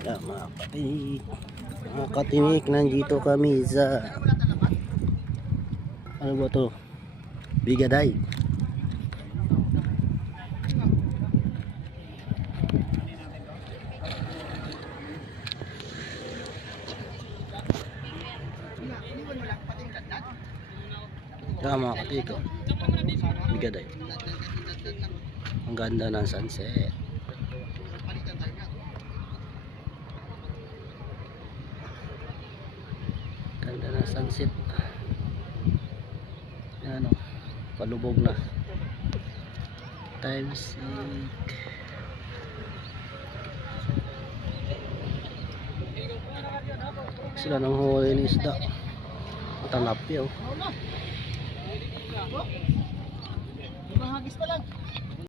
Yeah, mga katinik, nandito kami sa ano ba to? Bigaday. Yeah, mga katinik, oh. Bigaday. Ang ganda ng sunset. Ganda ng sunset. Yan, oh. Palubog na. Time sick. Sila nang huli ng isda. Matalapi, oh. Mahagis pa lang.